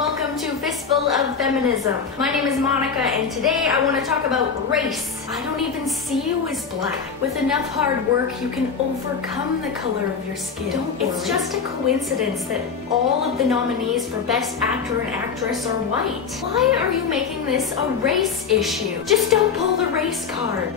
welcome to Fistful of Feminism. My name is Monica, and today I want to talk about race. I don't even see you as black. With enough hard work, you can overcome the color of your skin. Don't worry. It's just a coincidence that all of the nominees for Best Actor and Actress are white. Why are you making this a race issue? Just don't pull the race card.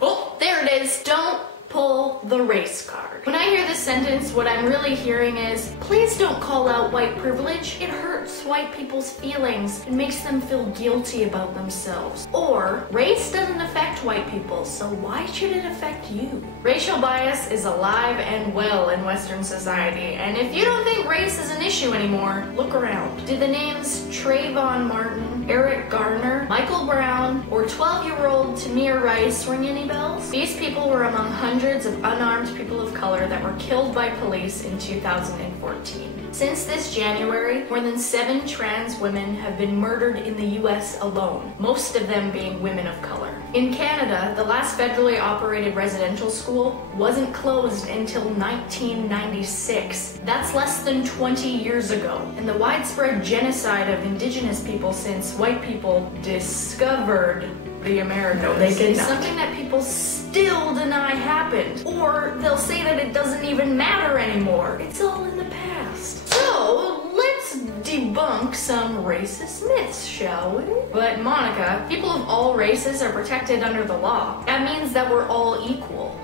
Oh, there it is. Don't pull the race card. When I hear this sentence, what I'm really hearing is, please don't call out white privilege. It hurts white people's feelings and makes them feel guilty about themselves. Or, race doesn't affect white people, so why should it affect you? Racial bias is alive and well in Western society, and if you don't think race is an issue anymore, look around. Do the names Trayvon Martin, Eric Garner, Michael Brown, or 12-year-old Tamir Rice ring any bells? These people were among hundreds of unarmed people of color that were killed by police in 2014. Since this January, more than 7 trans women have been murdered in the US alone, most of them being women of color. In Canada, the last federally operated residential school wasn't closed until 1996. That's less than 20 years ago. And the widespread genocide of Indigenous people since white people discovered the Americas is something that people still deny happened. Or they'll say that it doesn't even matter anymore. It's all in the past. So, let's debunk some racist myths, shall we? But Monica, people of all races are protected under the law. That means that we're all equal.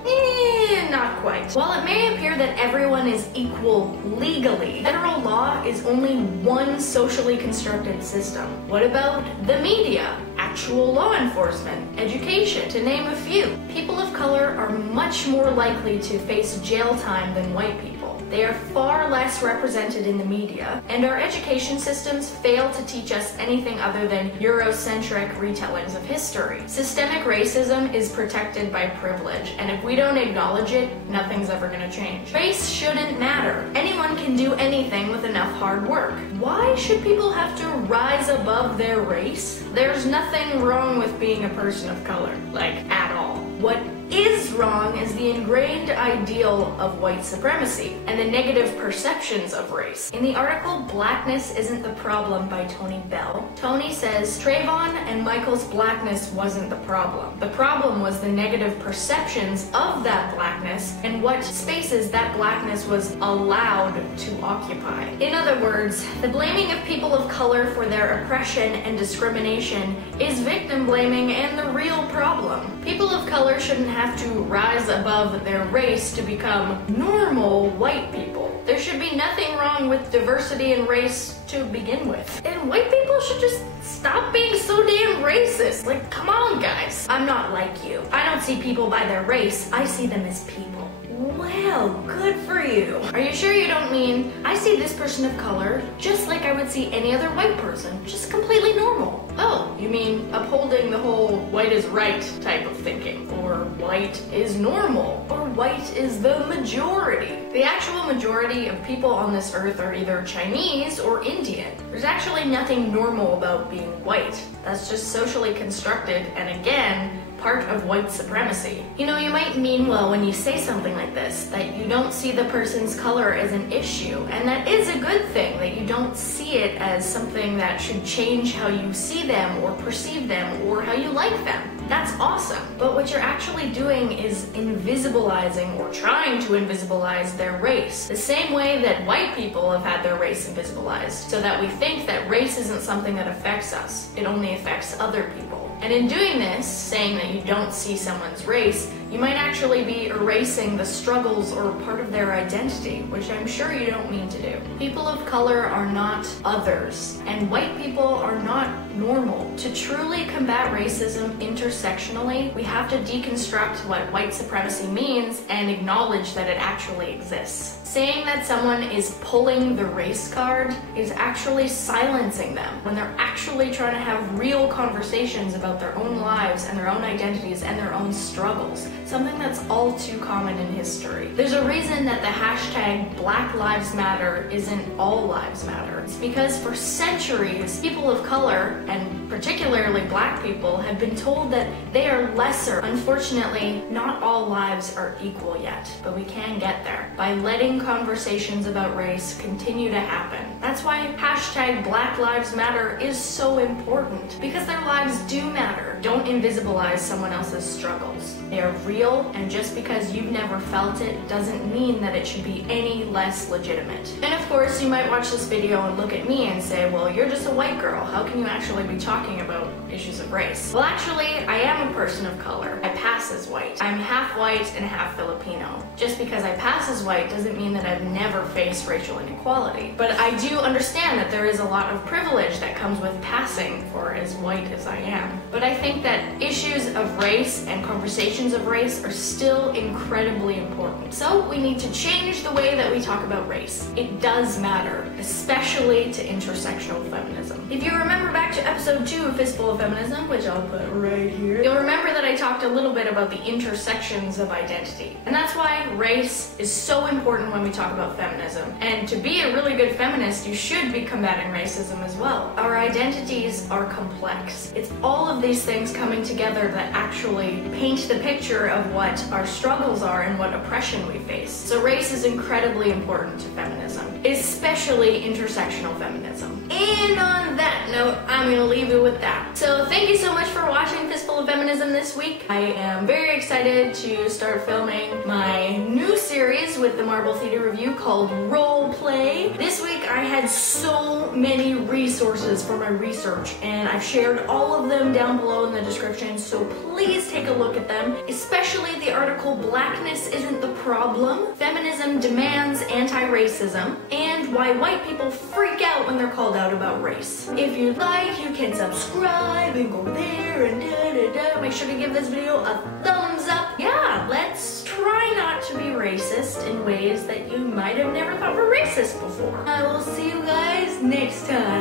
Not quite. While it may appear that everyone is equal legally, federal law is only one socially constructed system. What about the media, actual law enforcement, education, to name a few? People of color are much more likely to face jail time than white people. They are far less represented in the media, and our education systems fail to teach us anything other than Eurocentric retellings of history. Systemic racism is protected by privilege, and if we don't acknowledge it, nothing's ever gonna change. Race shouldn't matter. Anyone can do anything with enough hard work. Why should people have to rise above their race? There's nothing wrong with being a person of color, like, at all. What is wrong is the ingrained ideal of white supremacy and the negative perceptions of race. In the article Blackness Isn't the Problem by Tony Bell, Tony says Trayvon and Michael's blackness wasn't the problem. The problem was the negative perceptions of that blackness and what spaces that blackness was allowed to occupy. In other words, the blaming of people of color for their oppression and discrimination is victim blaming and the real problem. People of color shouldn't have to rise above their race to become normal white people. There should be nothing wrong with diversity in race to begin with. And white people should just stop being so damn racist. Like, come on, guys. I'm not like you. I don't see people by their race. I see them as people. Well, good for you. Are you sure you don't mean, I see this person of color just like I would see any other white person, just completely normal? Oh, you mean upholding the whole white is right type of thinking, or white is normal, or white is the majority. The actual majority of people on this earth are either Chinese or Indian. There's actually nothing normal about being white. That's just socially constructed, and again, part of white supremacy. You know, you might mean well when you say something like this, that you don't see the person's color as an issue, and that is a good thing, that you don't see it as something that should change how you see them or perceive them or how you like them. That's awesome. But what you're actually doing is invisibilizing or trying to invisibilize their race. The same way that white people have had their race invisibilized, so that we think that race isn't something that affects us. It only affects other people. And in doing this, saying that you don't see someone's race, you might actually be erasing the struggles or part of their identity, which I'm sure you don't mean to do. People of color are not others, and white people are not normal. To truly combat racism intersectionally, we have to deconstruct what white supremacy means and acknowledge that it actually exists. Saying that someone is pulling the race card is actually silencing them when they're actually trying to have real conversations about their own lives and their own identities and their own struggles. Something that's all too common in history. There's a reason that the hashtag Black Lives Matter isn't All Lives Matter. It's because for centuries, people of color, and particularly black people, have been told that they are lesser. Unfortunately, not all lives are equal yet, but we can get there by letting conversations about race continue to happen. That's why hashtag Black Lives Matter is so important, because their lives do matter. Don't invisibilize someone else's struggles. They are real, and just because you've never felt it doesn't mean that it should be any less legitimate. And of course, you might watch this video and look at me and say, well, you're just a white girl. How can you actually be talking about issues of race? Well, actually, I am a person of color. I pass as white. I'm half white and half Filipino. Just because I pass as white doesn't mean that I've never faced racial inequality. But I do understand that there is a lot of privilege that comes with passing for as white as I am. But I think that issues of race and conversations of race are still incredibly important. So we need to change the way that we talk about race. It does matter, especially to intersectional feminism. If you remember back to episode 2 of Fistful of Feminism, which I'll put right here, you'll remember that I talked a little bit about the intersections of identity. And that's why race is so important when we talk about feminism. And to be a really good feminist, you should be combating racism as well. Our identities are complex. It's all of these things coming together that actually paint the picture of what our struggles are and what oppression we face. So race is incredibly important to feminism, especially intersectional feminism. And on that note, I'm gonna leave you with that. So thank you so much for watching Fistful of Feminism this week. I am very excited to start filming my new series with the Marble Theater Review called Role Play. This week I had so many resources for my research, and I've shared all of them down below in the description, so please take a look at them, especially the article Blackness Isn't the Problem, Feminism Demands Anti-Racism, and Why White People Freak Out When They're Called Out About Race. If you'd like, you can subscribe and go there and da-da-da. Make sure to give this video a thumbs up. Yeah, let's try not to be racist in ways that you might have never thought were racist before. I will see you guys next time.